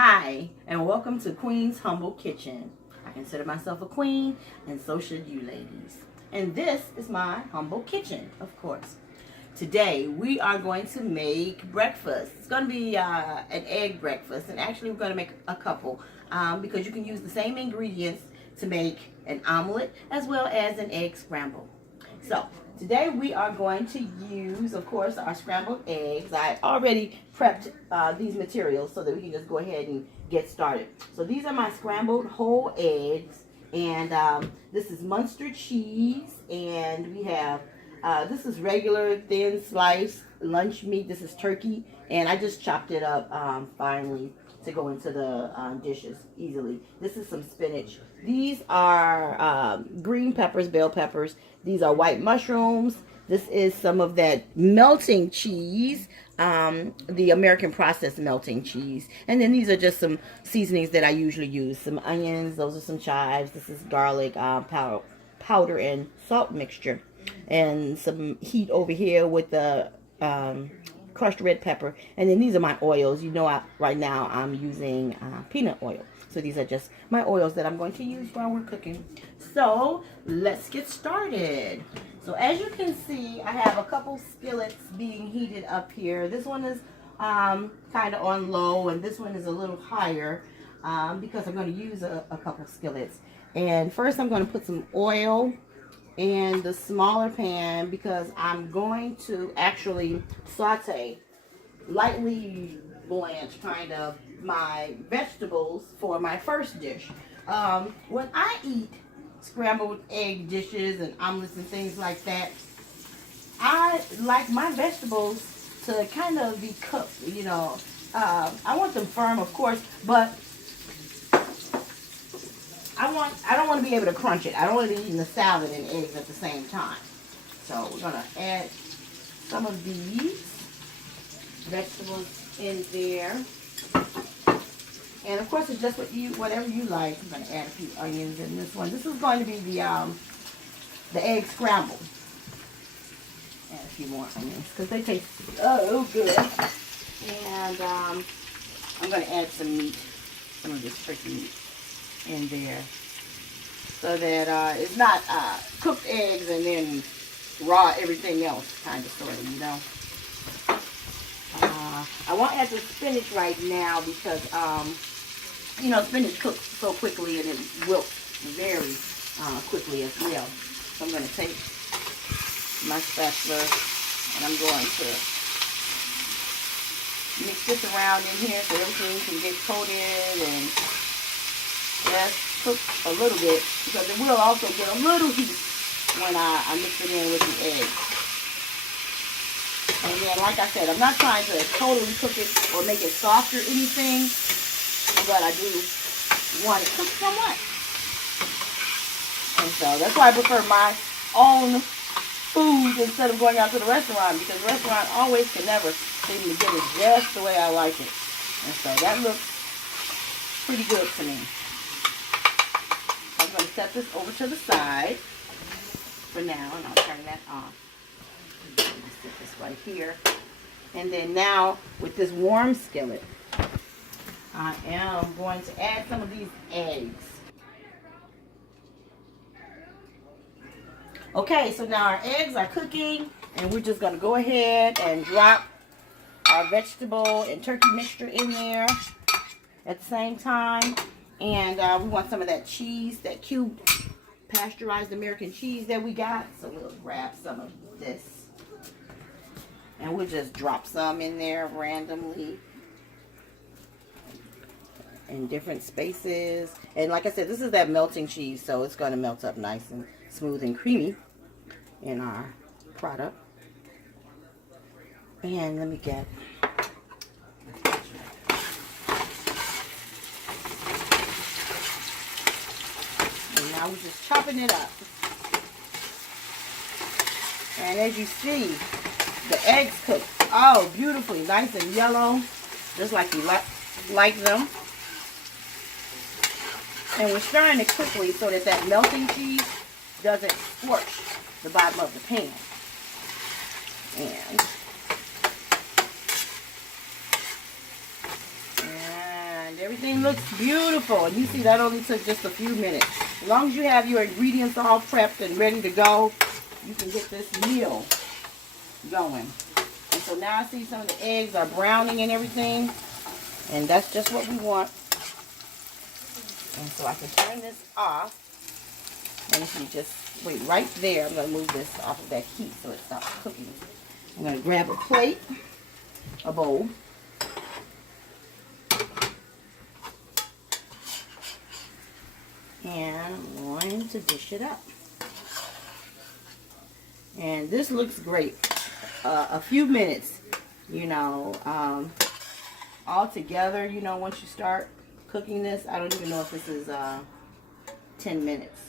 Hi, and welcome to Queen's Humble Kitchen. I consider myself a queen, and so should you ladies. And this is my humble kitchen, of course. Today, we are going to make breakfast. It's going to be an egg breakfast, and actually we're going to make a couple because you can use the same ingredients to make an omelet as well as an egg scramble. So, today we are going to use, of course, our scrambled eggs. I already prepped these materials so that we can just go ahead and get started. So these are my scrambled whole eggs, and this is Munster cheese, and we have, this is regular thin sliced lunch meat. This is turkey, and I just chopped it up finely to go into the dishes easily. This is some spinach. These are green peppers, bell peppers. These are white mushrooms. This is some of that melting cheese, the American processed melting cheese. And then these are just some seasonings that I usually use. Some onions, those are some chives. This is garlic powder and salt mixture. And some heat over here with the crushed red pepper. And then these are my oils. You know, right now I'm using peanut oil. So these are just my oils that I'm going to use while we're cooking. So let's get started. So as you can see, I have a couple skillets being heated up here. This one is kind of on low, and this one is a little higher because I'm going to use a couple skillets. And first I'm going to put some oil in the smaller pan because I'm going to actually saute, lightly blanch kind of, my vegetables for my first dish. When I eat scrambled egg dishes and omelets and things like that, I like my vegetables to kind of be cooked, you know. I want them firm, of course, but I don't want to be able to crunch it. I don't want to be eating the salad and eggs at the same time. So we're going to add some of these vegetables in there. And of course, it's just whatever you like. I'm going to add a few onions in this one. This is going to be the egg scramble. Add a few more onions because they taste so good. And I'm going to add some meat, some of this turkey meat in there, so that it's not cooked eggs and then raw everything else, kind of, sort of, you know. I won't add the spinach right now because you know, spinach cooks so quickly and it wilts very quickly as well. So I'm going to take my spatula and I'm going to mix this around in here so everything can get coated and just cook a little bit, because it will also get a little heat when I mix it in with the eggs. And then, like I said, I'm not trying to totally cook it or make it soft or anything, but I do want it cooked somewhat. And so that's why I prefer my own food instead of going out to the restaurant, because the restaurant always can never seem to get it just the way I like it. And so that looks pretty good to me. I'm going to set this over to the side for now, and I'll turn that off. Let me stick this right here. And then now, with this warm skillet, I am going to add some of these eggs. Okay, so now our eggs are cooking, and we're just going to go ahead and drop our vegetable and turkey mixture in there at the same time. And we want some of that cheese, that cubed pasteurized American cheese that we got. So we'll grab some of this. And we'll just drop some in there randomly in different spaces. And like I said, this is that melting cheese, so it's going to melt up nice and smooth and creamy in our product. And let me get... And now we're just chopping it up. And as you see, the eggs cook beautifully, nice and yellow, just like you like them. And we're stirring it quickly so that that melting cheese doesn't scorch the bottom of the pan. And everything looks beautiful. And you see that only took just a few minutes. As long as you have your ingredients all prepped and ready to go, you can get this meal going. And so now I see some of the eggs are browning and everything. And that's just what we want. And so I can turn this off. And if you just wait right there, I'm going to move this off of that heat so it stops cooking. I'm going to grab a plate, a bowl. And I'm going to dish it up. And this looks great. A few minutes, you know, all together, you know, once you start cooking this, I don't even know if this is 10 minutes.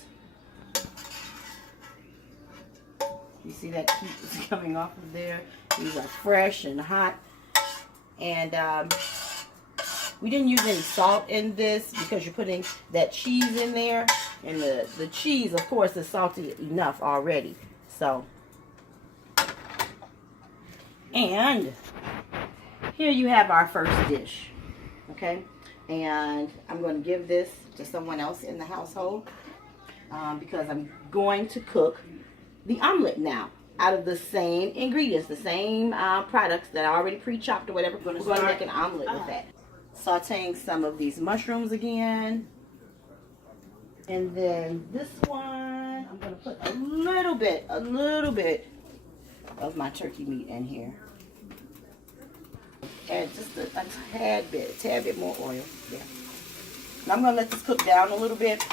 You see that heat is coming off of there? These are fresh and hot. And we didn't use any salt in this because you're putting that cheese in there. And the cheese, of course, is salty enough already. So, and here you have our first dish. Okay? And I'm going to give this to someone else in the household because I'm going to cook the omelet now out of the same ingredients, the same products that I already pre-chopped or whatever. We're going to make an omelet with that. Sauteing some of these mushrooms again. And then this one, I'm going to put a little bit of my turkey meat in here. Add just a tad bit more oil. Yeah. And I'm going to let this cook down a little bit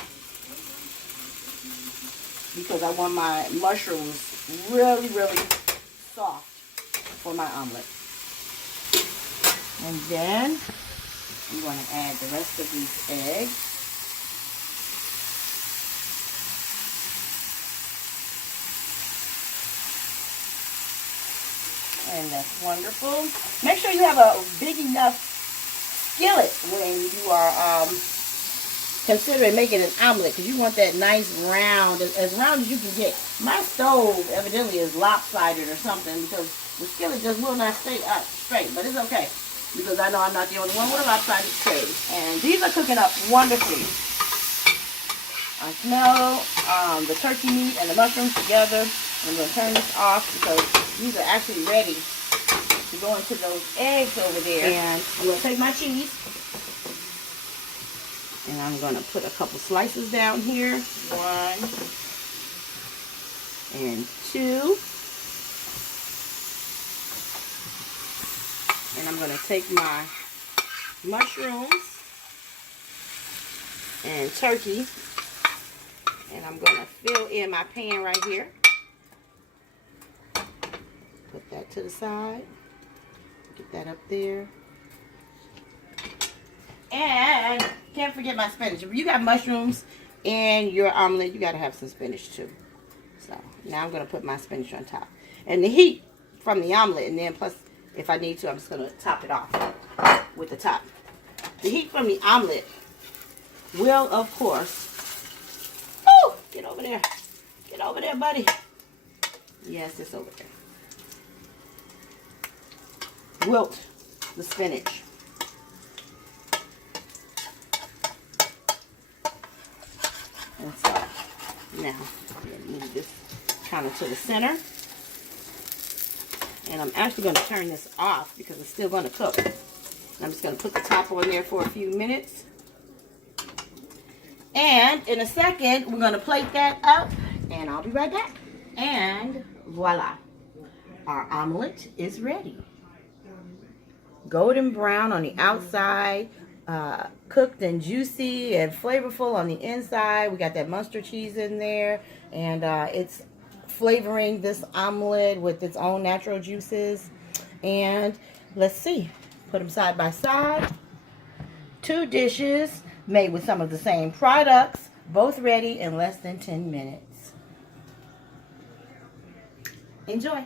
because I want my mushrooms really, really soft for my omelet. And then I'm going to add the rest of these eggs. And that's wonderful. Make sure you have a big enough skillet when you are considering making an omelet, because you want that nice round, as round as you can get. My stove evidently is lopsided or something because the skillet just will not stay up straight, but it's okay because I know I'm not the only one with a lopsided stove. And these are cooking up wonderfully. I smell the turkey meat and the mushrooms together. I'm going to turn this off because these are actually ready to go into those eggs over there. And I'm going to take my cheese. And I'm going to put a couple slices down here. 1 and 2. And I'm going to take my mushrooms and turkey. And I'm going to fill in my pan right here. Put that to the side. Get that up there. And can't forget my spinach. If you got mushrooms in your omelet, you got to have some spinach too. So now I'm going to put my spinach on top. And the heat from the omelet, and then plus, if I need to, I'm just going to top it off with the top. The heat from the omelet will, of course, oh, get over there. Get over there, buddy. Yes, it's over there. Wilt the spinach. And so now I'm going to move this kind of to the center. And I'm actually going to turn this off because it's still going to cook. And I'm just going to put the top on there for a few minutes. And in a second, we're going to plate that up. And I'll be right back. And voila. Our omelet is ready. Golden brown on the outside, cooked and juicy and flavorful on the inside. We got that mustard cheese in there, and it's flavoring this omelet with its own natural juices. And let's see, put them side by side. 2 dishes made with some of the same products, both ready in less than 10 minutes. Enjoy.